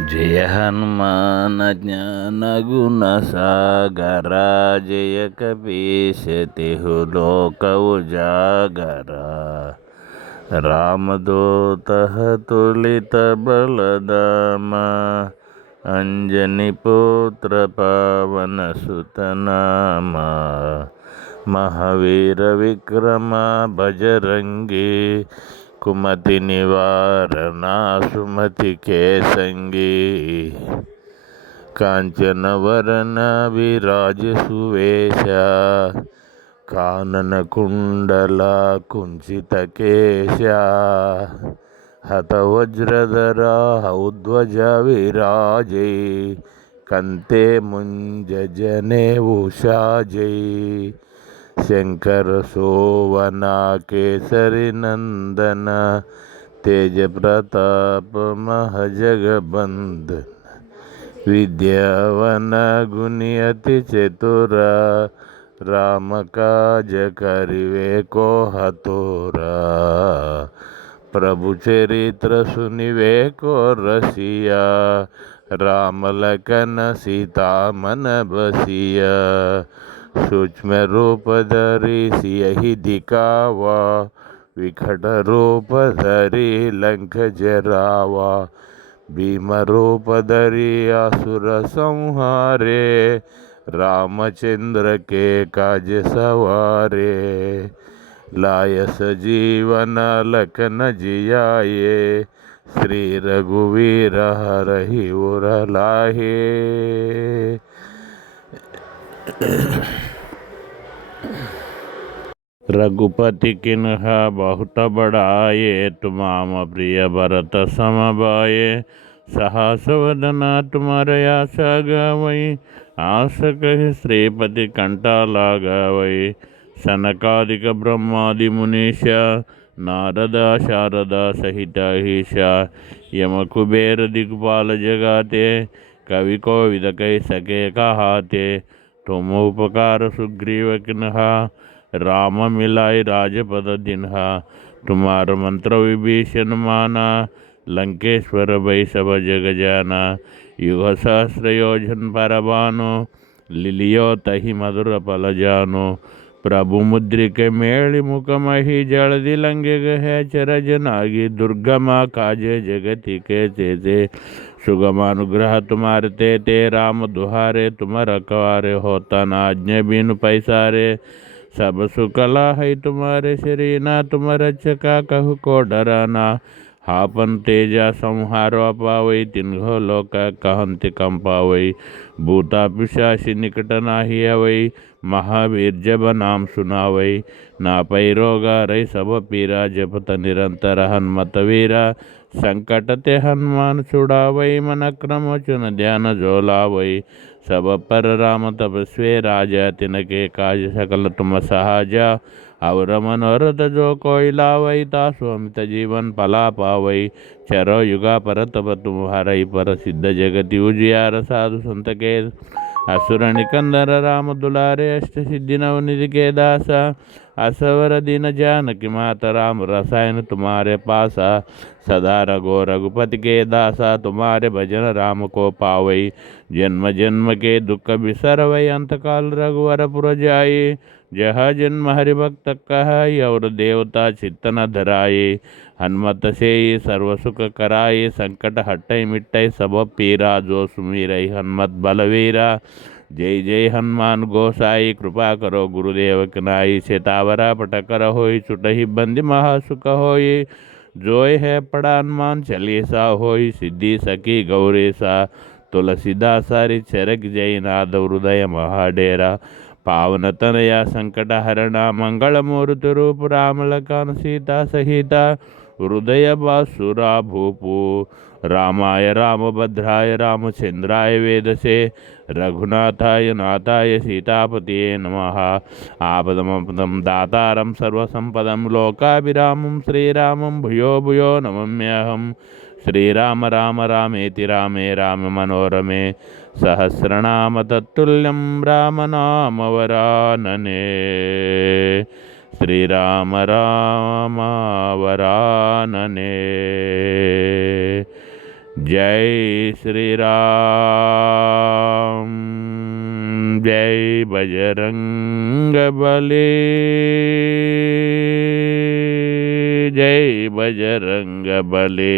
जय हनुमान ज्ञान गुण सागर। जय कपीश तिहु लोक उजागर। रामदूत तुलित बलधाम। अंजनी पुत्र पवन सुत नाम। महावीर विक्रम बजरंगी। कुमति निवारणा सुमति के संगी। कांचन वरन विराज सुवेशा। कानन कुंडला कुंचित केशा। हत वज्रधरा ध्वज विराजे। कंते मुंज जने उषाजे। शंकर सोवना केसरी नंदन। तेज प्रताप महजगबंदन। विद्यावन गुणी अति चतुरा। राम काज करिवे को हतुरा। प्रभु चरित्र सुनिवे को रसिया। राम लखन सीता मन बसिया। सूक्ष्म रूप धरि सियहि दिखावा। विकट रूप धरि लंक जरावा। भीम रूप धरि असुर संहारे। रामचंद्र के काज सवारे। लाय सजीवन लखन जियाए। श्री रघुवीर हरहि उर लाहे। रघुपति किन्हा बहुत बड़ाए। तुम प्रिय भरत सम भाए। सहस वदना तुम्हारे आशा गावई। आस कहि श्रीपति कंठा लगावई। सनकादिक ब्रह्मादि मुनीषा। नारदा शारदा सहित ईशा। यम कुबेर दिग्पाल जगाते। कवि कोविद कहि सके कहाते। तुम उपकार सुग्रीव किन्हा। राम मिलाए राजपद दिन्हा। तुम्हार मंत्र विभीषण माना। लंकेश्वर भई सब जग जाना। युग सहस्र योजन पर भानु। लिलियो तहि मधुर पल जानो। प्रभु मुद्रिक मेलि मुख मही। जल दिलंगे गहे चरज नागी। दुर्गमा काजे जगति के तेते। सुगम अनुग्रह तुम्हारे तेते। राम दुहारे तुम रखवारे। होता न आज्ञा बिनु पैसारे। सब सुकला है तुम्हारे शरीना। तुम रक्षका कहु को डराना। हापन तेजा संहारो पावई। तिन्हो लोक कहन्ति कंपावई। भूता पिशाचि निकट नाही अवई। महावीर जब नाम सुनावई। ना पै रोगा रही सब पीरा। जपत निरंतर हनुमत वीरा। संकट ते हनुमान छुड़ावई। मन क्रम चुन ध्यान जो लावई। सब पर राम तपस्वी राजा। तिनके काज सकल तुम सहाजा। और मनोरथ जो कोई लावई। तासु अमित जीवन पला पावई। चरो युगा पर तब तुम्हारा पर सिद्ध जगति उजियार। साधु संत के असुर निकंदर राम दुलारे। अष्ट सिद्धि नवनिधि के दासा। असवर दीन जानकी माता। राम रसायन तुम्हारे पासा। सदा रघुपति के दासा। तुम्हारे भजन राम को पावई। जन्म जन्म के दुख बिसरवई। अंतकाल रघुवर पुर जाई। जहाँ जन्म हरि भक्त कहाई। और देवता चित्त न धराए। हनुमत से सर्व सुख कराए। संकट हटई मिटई सब पीरा। जो सुमिरई हनुमत बलवीरा। जय जय हनुमान गोसाई। कृपा करो गुरुदेव कनाई। सितावरा पटकर होई। छुटहि बंदी महासुख होई। जोय है पड़ा हनुमान चालीसा। होई सिद्धि सकी गौरीसा। तुलसीदास सरित चरक जय। नाद हृदय महाडेरा। पावन तनया संकट हरणा। मंगल मूर्ति रूप राम लखन सीता सहिता। हृदय बासुरा भूपु। रामाय रामभद्राय रामचंद्राय वेदसे। रघुनाथाय नाथाय सीतापतिये नमः। आपदमपदं दातारं सर्वसंपदं। लोकाभिरामं श्रीरामं भूयो भूयो नमाम्यहम्। श्रीराम राम रामेति रामे राम मनोरमे। सहस्रनाम तत्तुल्यं राम नाम वरानने। श्रीराम राम वरानने। जय श्री राम। जय बजरंग बली। जय बजरंग बली।